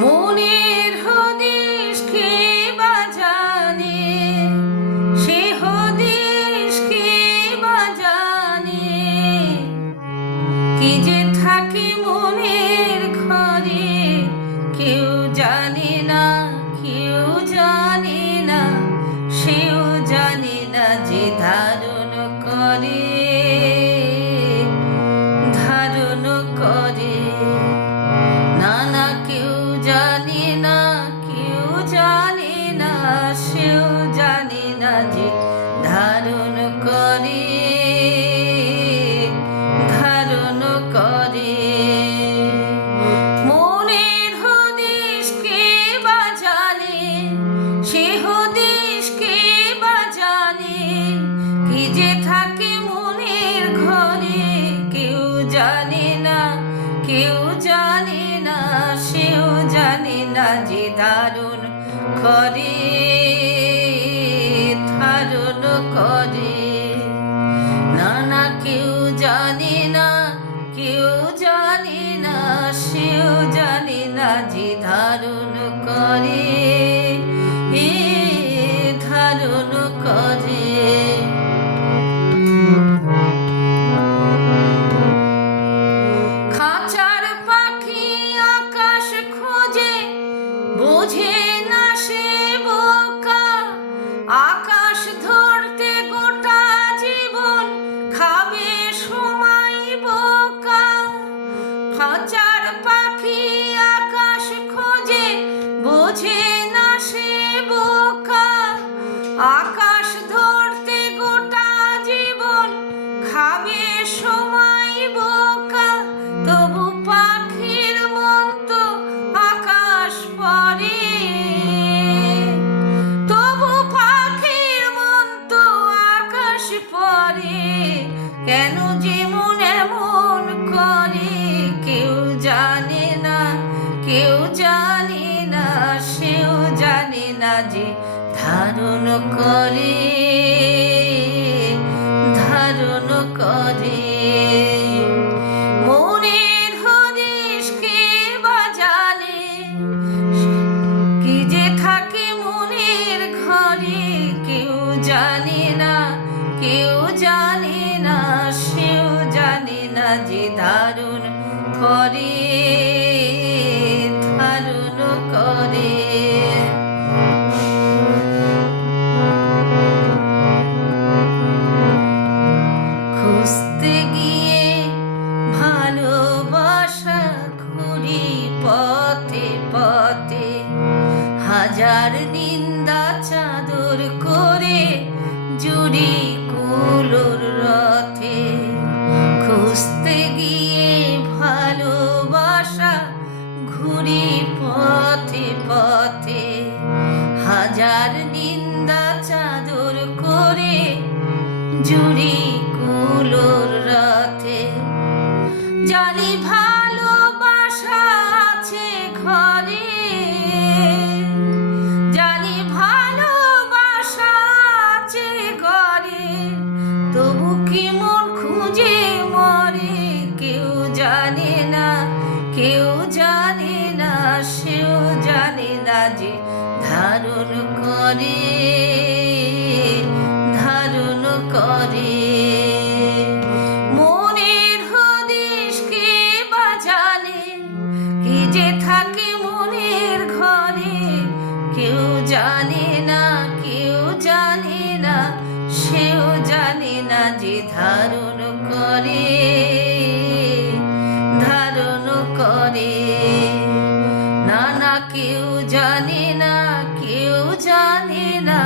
মনের হদিশ কে বাজানে, সে হদিশ কে বাজানে, কি যে থাকে মনের ঘরে কেউ জানে না, কেউ জানে না, সেও জানে না যে ধারণ করে, ধারণ করে। না না কেউ জানে না, কেউ জানে না, সেও জানে না যে ধারণ করে, ধারণ করে। মনের হদিশ কে বাজানে, সে হদিশ কে বাজানে, কি যে থাকে মনের ঘরে কেউ জানে না, কেউ জানে না, সেও জানে না যে ধারণ করে, ধারণ করে। না না কেউ জানে না, কেউ জানে না, সেও জানে না যে ধারণ করে, ধারণ করে। খাঁচার পাখি আকাশ খোঁজে, বোঝে না সে বোকা, আকাশ ধরতে গোটা জীবন খাবে সময় বোকা। খাঁচার পাখি আকাশ খোঁজে, বোঝে না সে বোকা, আকাশ ধরতে গোটা জীবন খাবে সময় বোকা। তবু পাখির মন তো আকাশ পরে, তবু পাখির মন তো আকাশ পরে, কেন যে মন এমন করে কেউ জানে না, কেউ জানে না, সেও জানে না যে ধারণ করে, ধারণ করে। মনের হদিশ কে বাজানে, কি যে থাকে মনের ঘরে কেউ জানে না, কেউ জানে না, সেও জানে না যে ধারণ করে, ধারণ করে। খুঁজতে গিয়ে ভালোবাসা ঘুরি পথে পথে, হাজার নিন্দা চাদর করে জুড়ি কুলোর রথে। খুঁজতে গিয়ে ভালোবাসা ঘুরি পথে পথে, হাজার নিন্দা চাদর করে জুড়ি কুলোর রথে। জানি ভালোবাসা আছে ঘরে, জানি ভালোবাসা আছে ঘরে, তবু কি মন খুঁজে মরে কেউ জানে না, কেউ জানে না, সেও জানে না যে ধারণ করে, ধারণ করে। মনের হদিশ কে বাজানে, কি যে থাকে মনের ঘরে কেউ জানে না, কেউ জানে না, সেও জানে না যে ধারণ করে, ধারণ করে। না না কেউ জানে না, কেউ জানে না,